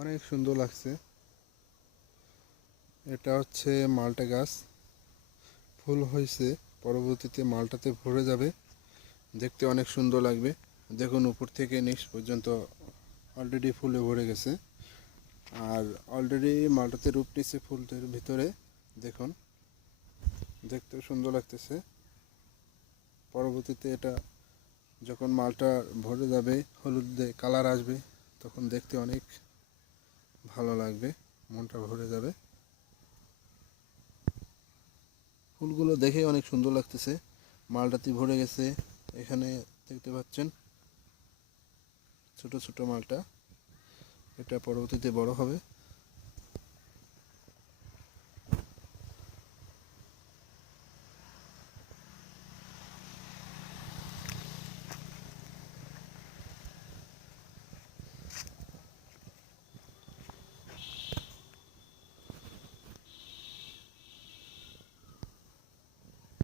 অনেক সুন্দর লাগছে। এটা হচ্ছে মালটা গাছ। ফুল হয়েছে, পরবর্তীতে মালটাতে ভরে যাবে। দেখতে অনেক সুন্দর লাগবে। দেখুন, উপর থেকে নেক্সট পর্যন্ত অলরেডি ফুলে ভরে গেছে। আর অলরেডি মালটাতে রূপ নিচ্ছে ফুলটার ভিতরে। দেখুন, দেখতেও সুন্দর লাগতেছে। পরবর্তীতে এটা যখন মালটা ভরে যাবে, হলুদ কালার আসবে, তখন দেখতে অনেক ভালো লাগবে, মনটা ভরে যাবে। ফুলগুলো দেখে অনেক সুন্দর লাগতেছে। মালটাতে ভরে গেছে, এখানে দেখতে পাচ্ছেন ছোট ছোট মালটা। এটা পরবর্তীতে বড় হবে।